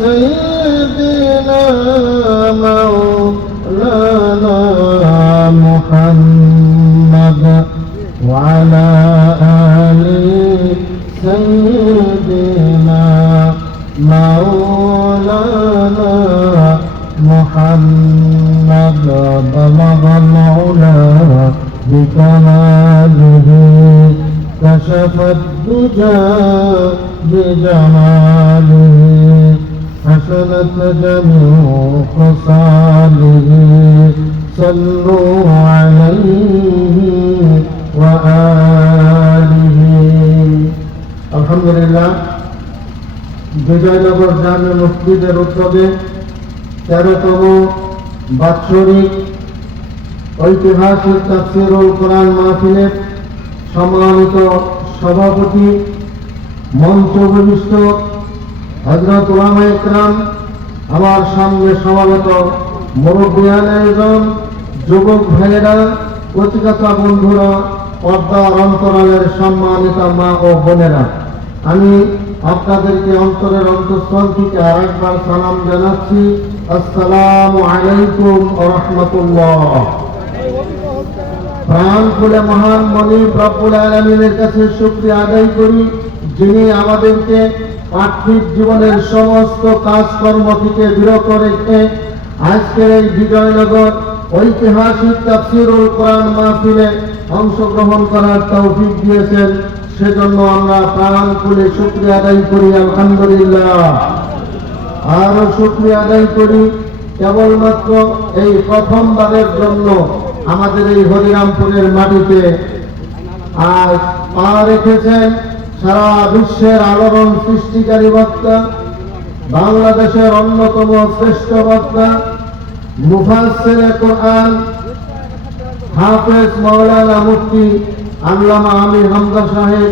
سيدنا مولانا محمد وعلى آل سيدنا مولانا محمد بلغ العلا بكماله كشف الدجى بجماله حسنت جميع خصاله صلوا عليه وآله الحمد لله বিজয়নগর জামে মসজিদের উদ্যোগে 13তম বাৎসরিক ঐতিহাসিক তাফসীরুল কোরআন মাহফিলের সম্মানিত সভাপতি, মঞ্চ উপবিষ্ট হযরত উলামায়ে কেরাম, আমার সামনে সমাগত মুরব্বিয়ান, যুবক ভাইয়েরা, কচিকাঁচা বন্ধুরা, পর্দার অন্তরালের সম্মানিত মা ও বোনেরা, আমি আপনাদেরকে অন্তরের অন্তঃস্থল থেকে আরেকবার সালাম জানাচ্ছি। আসসালামু আলাইকুম ওয়া রাহমাতুল্লাহ। প্রাণ খুলে মহান মালিক রব্বুল আলামিনের কাছে শুকরিয়া আদায় করি, যিনি আমাদেরকে পার্থিব জীবনের সমস্ত কাজকর্ম থেকে বিরত রেখে আজকের এই বিজয়নগর ঐতিহাসিক তাফসীরুল কোরআন মাহফিলে অংশগ্রহণ করার তৌফিক দিয়েছেন। সেজন্য আমরা প্রাণ খুলে শুকরিয়া আদায় করি, আলহামদুলিল্লাহ। আরো শুকরিয়া আদায় করি কেবলমাত্র এই প্রথমবারের জন্য আমাদের এই হরিরামপুরের মাটিতে আজ পা রেখেছেন সারা বিশ্বের আলোড়ন সৃষ্টিকারী বক্তা, বাংলাদেশের অন্যতম শ্রেষ্ঠ বক্তা, মুফাসসিরে কোরআন, হাফেজ মাওলানা মুফতি আল্লামা আমির হামজা সাহেব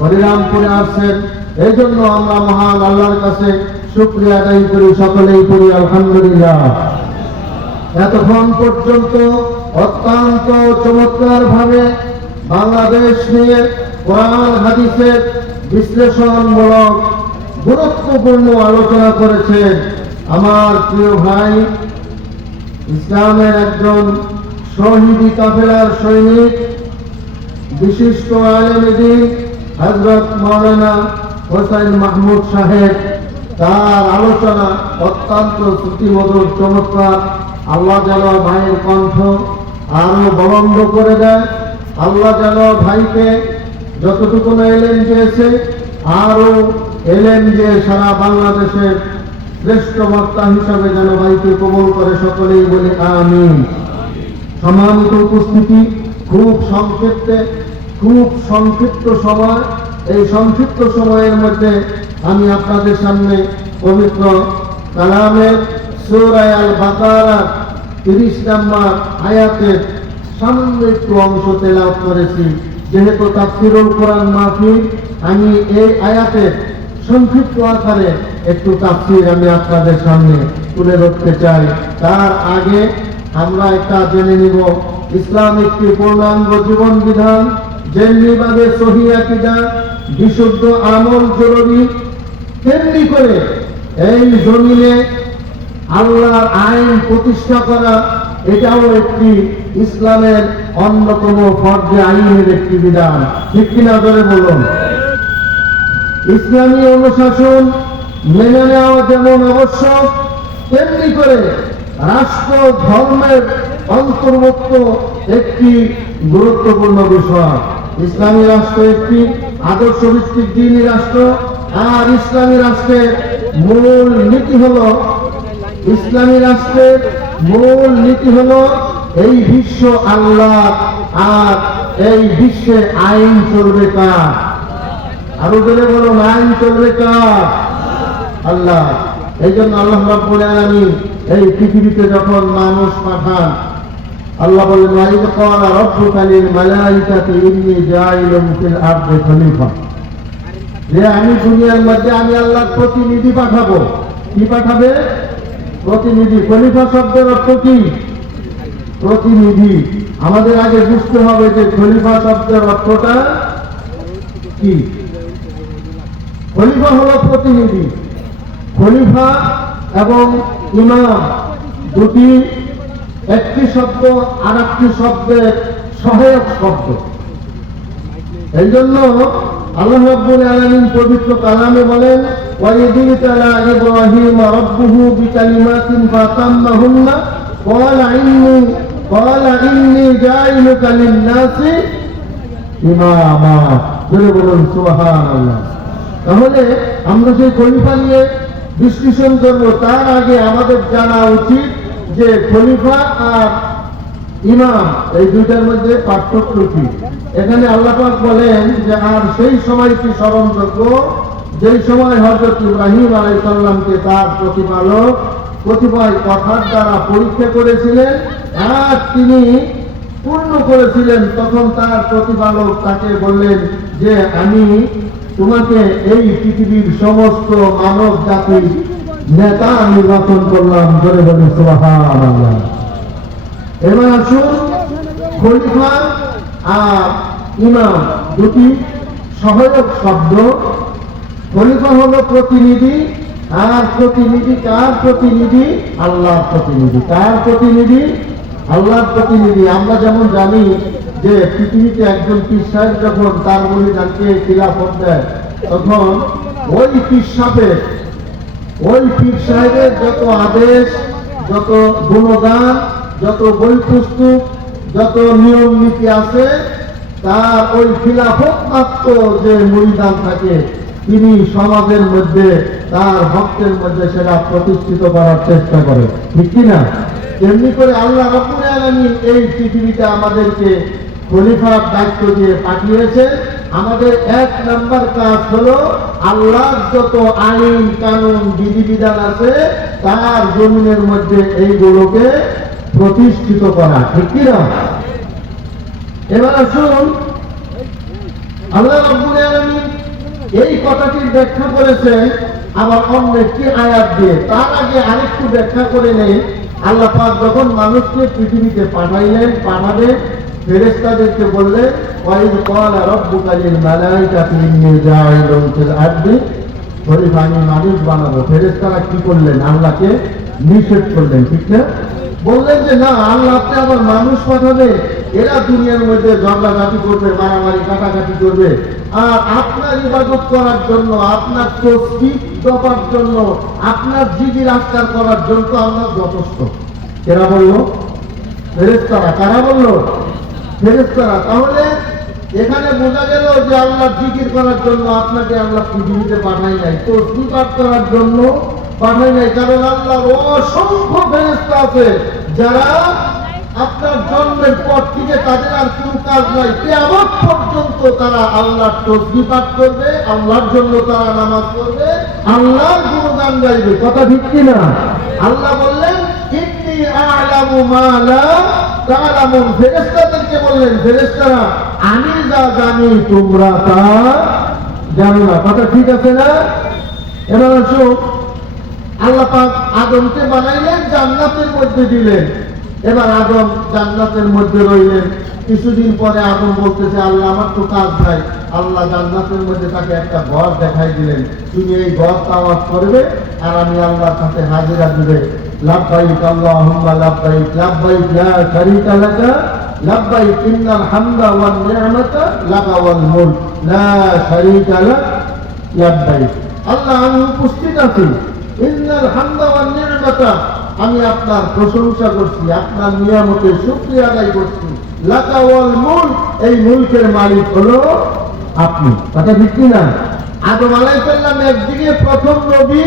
হরিরামপুরে আসছেন। এই জন্য আমরা মহান আল্লাহর কাছে শুকরিয়া আদায় করি, সকলেই করি আলহামদুলিল্লাহ। এতক্ষণ পর্যন্ত অত্যন্ত চমৎকার ভাবে বাংলাদেশ নিয়ে কোরআন হাদিসের বিশ্লেষণমূলক গুরুত্বপূর্ণ আলোচনা করেছেন আমার প্রিয় ভাই, ইসলামের একজন শহীদি কাফেলার সৈনিক, বিশিষ্ট আলেমে দ্বীন হযরত মাওলানা হোসেন মাহমুদ সাহেব। তার আলোচনা অত্যন্ত শ্রুতিমধুর, চমৎকার। আল্লাহ যেন ভাইয়ের কণ্ঠ আরো বলন্দ করে দেয়। আল্লাহ যেন ভাইকে যতটুকু এলেম দিয়েছে আরো এলেম দিয়ে সারা বাংলাদেশের শ্রেষ্ঠ বক্তা হিসাবে যেন ভাইকে কবুল করে, সকলেই বলি আমিন। সম্মানিত উপস্থিতি, খুব সংক্ষিপ্ত সময়, এই সংক্ষিপ্ত সময়ের মধ্যে আমি আপনাদের সামনে পবিত্র কালামের সূরা আল বাকারার 30 নম্বর আয়াতের সামান্য একটু অংশ তেলাওয়াত করেছি। যেহেতু তাফসীরুল কোরআন মাহফিল, আমি এই আয়াতের সংক্ষিপ্ত আকারে একটু তাফসীর আমি আপনাদের সামনে তুলে ধরতে চাই। তার আগে আমরা একটা জেনে নিব, ইসলাম একটি পূর্ণাঙ্গ জীবন বিধান, যেমনিভাবে সহিহ আকীদা, বিশুদ্ধ আমল জরুরি, তেমনি করে এই জমিনে আল্লাহর আইন প্রতিষ্ঠা করা এটাও একটি ইসলামের অন্যতম ফরজে আইনের একটি বিধান। ঠিক কিনা ধরে বলুন? ইসলামী অনুশাসন মেনে নেওয়া যেমন আবশ্যক, তেমনি করে রাষ্ট্র ধর্মের অন্তর্ভুক্ত একটি গুরুত্বপূর্ণ বিষয়। ইসলামী রাষ্ট্র একটি আদর্শ ভিত্তিক দ্বীনি রাষ্ট্র, আর ইসলামী রাষ্ট্রের মূল নীতি হলো এই বিশ্ব আল্লাহ, আর এই বিশ্বে আইন চলবে কার? আরো জোরে বলুন, আইন চলবে কার? আল্লাহ। এই জন্য আল্লাহ রাব্বুল আলামিন এই পৃথিবীতে যখন মানুষ পাঠান, আল্লাহ বলেন, ওয়াইদ ক্বালা রাব্বুকা লিল মালাইকাতি ইন্নী জাইলুন ফিল আরদি খলিফা, যে আমি দুনিয়ার মধ্যে আমি আল্লাহর প্রতিনিধি পাঠাবো। কি পাঠাবে? প্রতিনিধি। খলিফা শব্দের অর্থ কি? প্রতিনিধি। আমাদের আগে বুঝতে হবে যে খলিফা শব্দের অর্থটা কি। খলিফা হলো প্রতিনিধি। খলিফা এবং ইমাম দুটি একটি শব্দ আর একটি শব্দের সহায়ক শব্দ। এই জন্য আল্লাহ রাব্বুল আলামিন পবিত্র কালামে বলেন, وَإِذِ ابْتَلَى إِبْرَاهِيمَ رَبُّهُ بِكَلِمَاتٍ فَأَتَمَّهُنَّ قَالَ إِنِّي جَاعِلُكَ لِلنَّاسِ ইমামা। জোরে বলুন সুবহানাল্লাহ। তাহলে আমরা যে খলিফা নিয়ে বিশ্লেষণ করব তার আগে আমাদের জানা উচিত যে খলিফা আর ইমাম এই দুইটার মধ্যে পার্থক্য কি। এখানে আল্লাহ পাক বলেন যে আর সেই সময়টি স্মরণযোগ্য যেই সময় হযরত ইব্রাহিম আলাইহিস সালামকে তার প্রতিপালক কতিপয় কথার দ্বারা পরীক্ষা করেছিলেন আর তিনি পূর্ণ করেছিলেন। তখন তার প্রতিপালক তাকে বললেন যে আমি তোমাকে এই পৃথিবীর সমস্ত মানব জাতির নেতা নির্বাচন করলাম। জোরে বলি সুবহানাল্লাহ। এবার আসুন, খলিফা আর ইমাম দুটি সহায়ক শব্দ। খলিফা হলো প্রতিনিধি, আর প্রতিনিধি কার প্রতিনিধি? আল্লাহর প্রতিনিধি। কার প্রতিনিধি? আল্লাহর প্রতিনিধি। আমরা যেমন জানি যে পৃথিবীতে একজন পীর সাহেব যখন তার মুরিদকে খিলাফত দেয় তখন ওই পীর সাহেবের যত আদেশ, যত গুণগান, যত বই পুস্তক, যত নিয়ম নীতি আছে তার ওই খিলাফত প্রাপ্ত যে মুরিদান থাকে তিনি সমাজের মধ্যে তার ভক্তের মধ্যে সেটা প্রতিষ্ঠিত করার চেষ্টা করে, ঠিক কিনা? তেমনি করে আল্লাহ রাব্বুল আলামিন এই পৃথিবীতে আমাদেরকে খলিফার দায়িত্ব দিয়ে পাঠিয়েছেন। আমাদের এক নাম্বার কাজ হলো আল্লাহর যত আইন কানুন বিধিবিধান আছে তার জমিনের মধ্যে এইগুলোকে প্রতিষ্ঠিত করা, ঠিক কিনা? এবার আসুন, আল্লাহ রাব্বুল আলামিন এই কথাটির ব্যাখ্যা করেছেন আবার অন্য একটি আয়াত দিয়ে। তার আগে আরেকটু ব্যাখ্যা করে নেই। আল্লাহ পাক যখন মানুষকে পৃথিবীতে পাঠাবেন ফেরেশতাদেরকে বললেন, ওয়াইদ ক্বালা রাব্বুকা লিল মালাইকাতি ইন্নী জাইলুন ফিল আরদি খলিফা, আমি মানুষ বানাবো। ফেরেশতারা কি করলেন? আল্লাহকে নিষেধ করলেন, ঠিক না? বললেন যে না, আল্লাহ আপনি আবার মানুষ পাঠাবে, এরা দুনিয়ার মধ্যে ঝগড়াঝাটি করবে, মারামারি কাটাকাটি করবে, আর আপনার ইবাদত করার জন্য, আপনার তসবিহ জপার জন্য, আপনার জিকির আজকার করার জন্য তো আল্লাহ যথেষ্ট। এরা বলল? ফেরেশতারা। কারা বলল? ফেরেশতারা। তাহলে এখানে বোঝা গেল যে আল্লাহ জিকির করার জন্য আপনাকে আল্লাহ পৃথিবীতে পাঠাই নাই, তসবিহ পাঠ করার জন্য পাঠাই নাই। কারণ আল্লাহর অসংখ্য ফেরেশতা আছে যারা আপনার জন্মের পর থেকে তাদের আর কোনো কাজ নাই, কিয়ামত পর্যন্ত তারা আল্লাহর তসবিহ পাঠ করবে, আল্লাহর জন্য তারা নামাজ পড়বে, আল্লাহর গুণগান গাইবে। কথা ঠিক কিনা? আল্লাহ বললেন ইন্নী আ'লামু মা লা তা'লামুন। ফেরেশতাদেরকে বললেন, ফেরেশতারা আমি যা জানি তোমরা তা জানো না। কথা ঠিক আছে না? এবার আসুন, আল্লাহ পাক আদমকে বানাইলেন, জান্নাতের মধ্যে দিলেন। এবার আদম জান্নাতের মধ্যে রইলেন। কিছুদিন পরে আদম বলতেছে, আল্লাহ আমার তো কাজ নাই। আল্লাহ জান্নাতের মধ্যে তাকে একটা ঘর দেখাই দিলেন, তুমি এই ঘর তাওয়াফ করবে আর আমি আল্লাহর কাছে হাজিরা দিবে। লাব্বাইক আল্লাহুম্মা লাব্বাইক, লাব্বাইক লা শারীকা লাকা, লাব্বাইক ইন্নাল হামদা ওয়ান নি'মাতা লাকা ওয়াল মুলক লা শারীকা লাক লাব্বাইক। আল্লাহ আমি উপস্থিত আছি, ইন্নাল হামদা ওয়ান নি'মাতা, আমি আপনার প্রশংসা করছি, আপনার নিয়ামতের শুকরিয়া আদায় করছি। লাকা ওয়াল মুলক, এই মুলকের মালিক হলো আপনি। কথা ঠিক কিনা? আদম আলাইহিস সালাম একদিকে প্রথম নবী,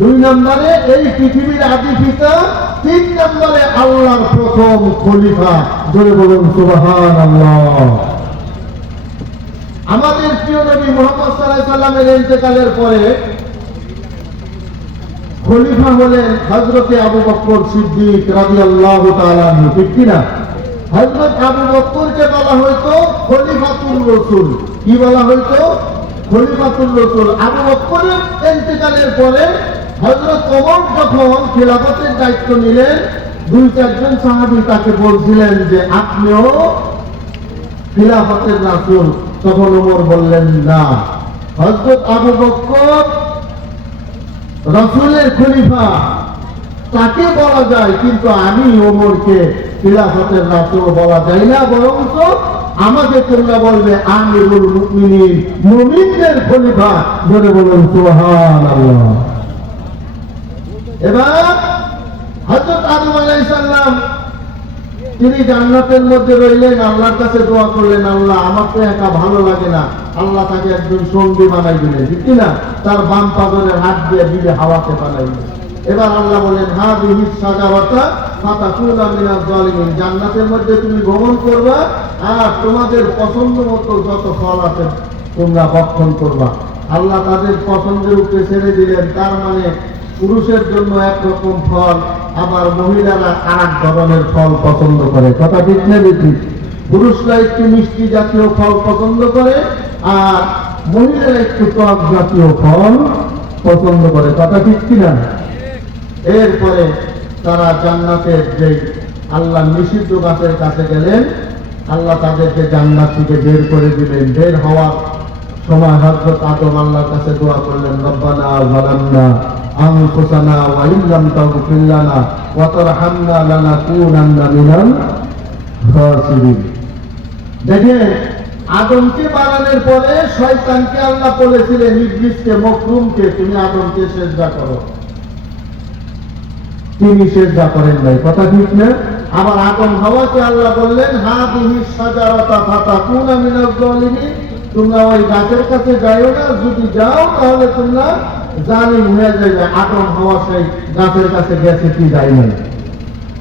দুই নম্বরে এই পৃথিবীর আদি পিতা, তিন নম্বরে আল্লাহর প্রথম খলিফা। জোরে বলুন সুবহানাল্লাহ। আমাদের প্রিয় নবী মুহাম্মদ সাল্লাল্লাহু আলাইহি সাল্লামের ইন্তেকালের পরে খলিফা হলেন হযরতে আবু বকর সিদ্দিক রাদিয়াল্লাহু তাআলা আনহু, ঠিক কিনা? হযরত আবু বকরকে বলা হয়তো খলিফাতুর রাসূল। কি বলা হয়তো? খলিফাতুর রাসূল। আবু বকরের ইন্তেকালের পরে হযরত ওমর যখন খিলাফতের দায়িত্ব নিলেন, দুই চারজন সাহাবী তাকে বলছিলেন যে আপনিও খিলাফতের রাসূল। তখন ওমর বললেন না, হযরত আবু বকর রাসূলের খলিফা তাকে বলা যায়, কিন্তু আমি ওমরকে খিলাফতের রাসূল বলা যায় না, বরঞ্চ আমাকে তোমরা বলবে আমিরুল মুমিনিন, মুমিনদের খলিফা। বলে বলুন সুবহানাল্লাহ। এবার হযরত আদম আলাইহিস সালাম তিনি জান্নাতের মধ্যে রইলেন, আল্লাহর কাছে দোয়া করলেন, আল্লাহ আমার তো একা ভালো লাগে না। আল্লাহ তাকে একজন সঙ্গী বানাই দিলেন, ঠিক না? তার বাম পাজরের হাত দিয়ে দিলে হাওয়াতে বানাইলেন। এবার আল্লাহ বলেন হাযিহি শাজারাতা ফাতাকুনা মিনাজ জালিমিন, জান্নাতের মধ্যে তুমি ভ্রমণ করবা আর তোমাদের পছন্দ মতো যত ফল আছে তোমরা ভক্ষণ করবা। আল্লাহ তাদের পছন্দের উপরে ছেড়ে দিলেন। তার মানে পুরুষের জন্য একরকম ফল, আবার মহিলারা আরেক ধরনের ফল পছন্দ করে। কথা ঠিক না বেশি? পুরুষরা একটু মিষ্টি জাতীয় ফল পছন্দ করে আর মহিলারা একটু টক জাতীয় ফল পছন্দ করে। কথা ঠিক কিনা? এরপরে তারা জান্নাতের যে আল্লাহ নিষিদ্ধ গাছের কাছে গেলেন, আল্লাহ তাদেরকে জান্নাত থেকে বের করে দিলেন। বের হওয়ার সময় হযরত আদম আল্লাহর কাছে দোয়া করলেন, রব্বানা যালামনা আনফুসানা ওয়া ইল্লাম তাগফির লানা ওয়া তারহামনা লানাকুনান্না মিনাল খাসিরিন। দেখেন, আদমকে বানানোর পরে শয়তানকে আল্লাহ বলেছিলেন, ইবলিসকে, মকরুমকে, তুমি আদমকে সিজদা করো। তিনি সিজদা করেন নাই। কথা ঠিক না? আবার আদম হাওয়াকে আল্লাহ বললেন হাযিহি শাজারাতা ফাতাকুনা মিনাজ জালিমিন, তোমরা ওই গাছের কাছে যাও না, যদি যাও তাহলে তোমরা জালিম হয়ে যাবে। আদম হাওয়া সেই গাছের কাছে গেছে কি যায় নাই?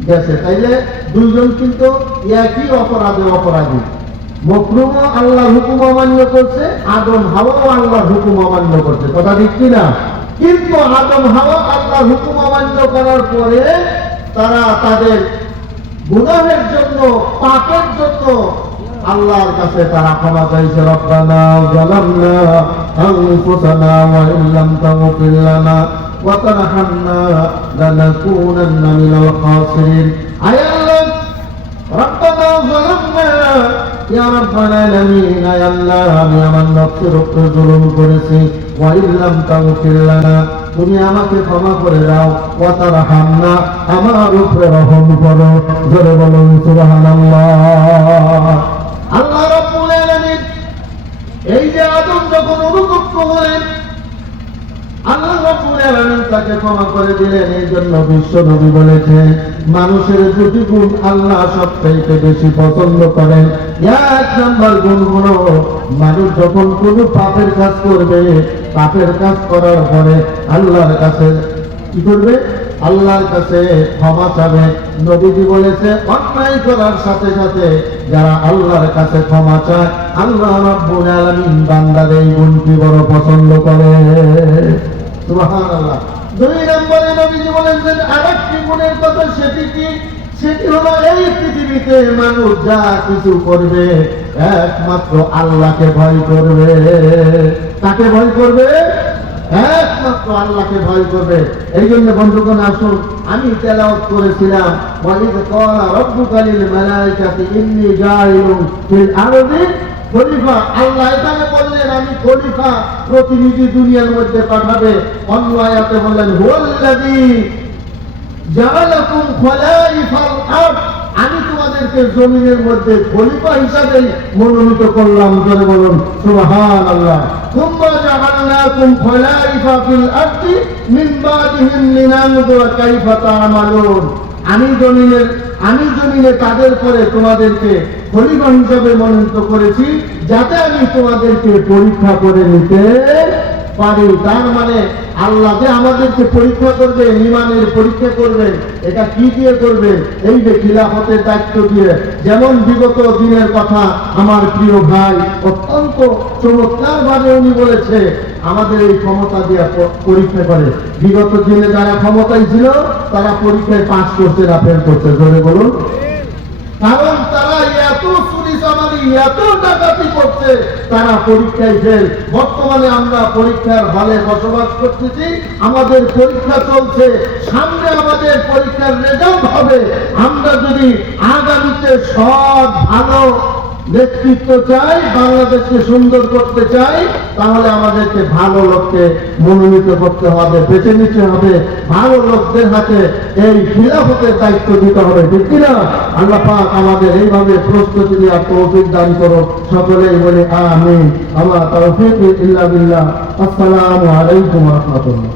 গেছে। তাইলে দুইজন কিন্তু একই অপরাধে অপরাধী। মকরুমও আল্লাহর হুকুম অমান্য করছে, আদম হাওয়াও আল্লাহর হুকুম অমান্য করছে। কথা ঠিক কিনা? কিন্তু আদম হাওয়া আল্লাহর হুকুম অমান্য করার পরে তারা তাদের গুনাহের জন্য, পাপের জন্য আল্লাহর কাছে তারা ক্ষমা চাইছে। রব্বানা যালামনা আনফুসানা ওয়া ইল্লাম তাগফির লানা ওয়া তারহামনা লানাকুনান্না মিনাল খাসিরিন। আয় আল্লাহ, রব্বানা যালামনা, ইয়া রাব্বাল আলামিন, আয় আল্লাহ আমি আমার নফসের উপর জুলুম করেছি। ওয়া ইল্লাম তাগফির লানা, তুমি আমাকে ক্ষমা করে দাও। ওয়া তারহামনা, আমার উপরে রহম করো। জোরে বলুন সুবহানাল্লাহ। আল্লাহ রাব্বুল আলামিন এই যে আদম যখন অনুতপ্ত হলেন, আল্লাহ রাব্বুল আলামিন তাকে ক্ষমা করে দিলেন। এই জন্য বিশ্ব নবী বলেছে, মানুষের দুটি গুণ আল্লাহ সবচাইতে বেশি পছন্দ করেন। এক নম্বর গুণ হলো, মানুষ যখন কোনো পাপের কাজ করবে, পাপের কাজ করার পরে আল্লাহর কাছে কি করবে? আল্লাহর কাছে ক্ষমা চাবে। নবীজি বলেছে, অন্যায় করার সাথে সাথে যারা আল্লাহর কাছে ক্ষমা চায়, আল্লাহ রাব্বুল আলামিন বান্দার এই গুণটি বড় পছন্দ করে। সুবহানাল্লাহ। দুই নম্বরে নবীজি বলেছেন আরেকটি গুণের কথা, সেটি কি? সেটি হলো এই পৃথিবীতে মানুষ যা কিছু করবে একমাত্র আল্লাহকে ভয় করবে। কাকে ভয় করবে? একমাত্র আল্লাহকে ভয় করবে। এই জন্য বন্ধুগণ, আসুন, আমি তেলাওয়াত করেছিলাম, ওয়াইদ ক্বালা রাব্বুকা লিল মালাইকাতি ইন্নী জাইলুন ফিল আরদি খলিফা। আল্লাহ এখানে বললেন আমি খলিফা, প্রতিনিধি দুনিয়ার মধ্যে পাঠাবে। অন্য আয়াতে বললেন হুয়াল্লাযী জাআলাকুম খলাইফাল আরদ, আমি তোমাদেরকে জমিনের মধ্যে খলিফা হিসাবে মনোনীত করলাম। জোরে বলুন সুবহানাল্লাহ। সুম্মা জাআলনাকুম খলাইফা ফিল আরদি মিন বাদিহিম লিনানজুরা কাইফা তা'মালুন, আমি জমিনে তাদের পরে তোমাদেরকে খলিফা হিসাবে মনোনীত করেছি, যাতে আমি তোমাদেরকে পরীক্ষা করে নিতে পারি। তার মানে আল্লাহ যে আমাদেরকে পরীক্ষা করবে, ঈমানের পরীক্ষা করবেন, এটা কি দিয়ে করবেন? এই যে খিলাফতের দায়িত্ব দিয়ে। যেমন বিগত দিনের কথা আমার প্রিয় ভাই অত্যন্ত চমৎকার ভাবে উনি বলেছে, আমাদের এই ক্ষমতা দিয়ে পরীক্ষা করে। বিগত দিনে যারা ক্ষমতায় ছিল তারা পরীক্ষায় পাস করছে না ফেল করছে। ধরে বলুন, কারণ তারা এত চুরি চামারি, এত ডাকাতি করছে, তারা পরীক্ষায় ফেল। বর্তমানে আমরা পরীক্ষার হলে বসবাস করতেছি, আমাদের পরীক্ষা চলছে, সামনে আমাদের পরীক্ষার রেজাল্ট হবে। আমরা যদি আগামীতে সৎ ভালো নেতৃত্ব চাই, বাংলাদেশকে সুন্দর করতে চাই, তাহলে আমাদেরকে ভালো লোককে মনোনীত করতে হবে, বেছে নিতে হবে, ভালো লোকদের হাতে এই খিলাফতের দায়িত্ব দিতে হবে, ঠিক কিনা? আল্লাহ পাক আমাদের এইভাবে প্রস্তুতি নেওয়ার তৌফিক দান করো, সকলেই বলে আমিন। আমার তৌফিক ইল্লা বিল্লাহ। আসসালামু আলাইকুম ওয়া রাহমাতুল্লাহ।